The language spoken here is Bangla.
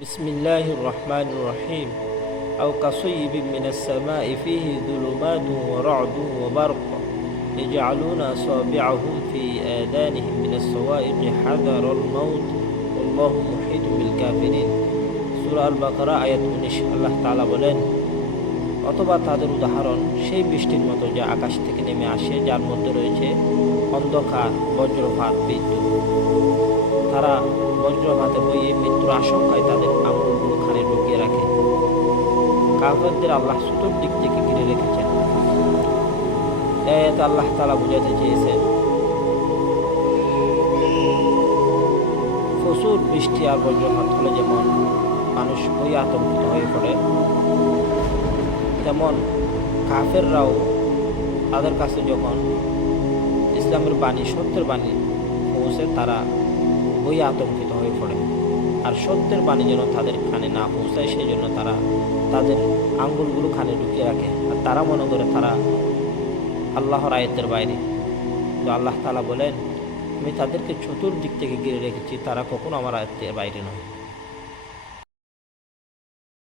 بسم الله الرحمن الرحيم أو كصيب من السماء فيه ظلمات ورعد وبرق يجعلون أصابعهم في آذانهم من الصواعق حذر الموت والله محيط بالكافرين সূরা আল বাকারা আয়াত 19 আল্লাহ তাআলা বলেন, অথবা তাদের উদাহরণ সেই বৃষ্টির মতো যা আকাশ থেকে নেমে আসে, যার মধ্যে রয়েছে অন্ধকার, বজ্রপাত, বিদ্যুৎ। তারা বজ্রপাতে বইয়ে মৃত্যুর আশঙ্কায় তাদের আঙুলগুলো খানে ঢুকিয়ে রাখে। কাফেরদের আল্লাহ চতুর্দিক থেকে ঘিরে রেখেছেন। এতে আল্লাহ তাআলা বুঝাতে চেয়েছেন, প্রচুর বৃষ্টি আর বজ্রপাত হলে যেমন মানুষ ওই আতঙ্কিত হয়ে পড়ে, তেমন কাফেররাও তাদের কাছে যখন ইসলামের বাণী, সত্যের বাণী পৌঁছে, তারা ওই আতঙ্কিত হয়ে পড়ে। আর সত্যের বাণী যেন তাদের কানে না পৌঁছায়, সেই জন্য তারা তাদের আঙ্গুলগুলো কানে ঢুকিয়ে রাখে। আর তারা মনে করে তারা আল্লাহর আয়াতের বাইরে। তো আল্লাহ তাআলা বলেন, আমি তাদেরকে চতুর্দিক থেকে ঘিরে রেখেছি, তারা কখনো আমার আয়াতের বাইরে নয়।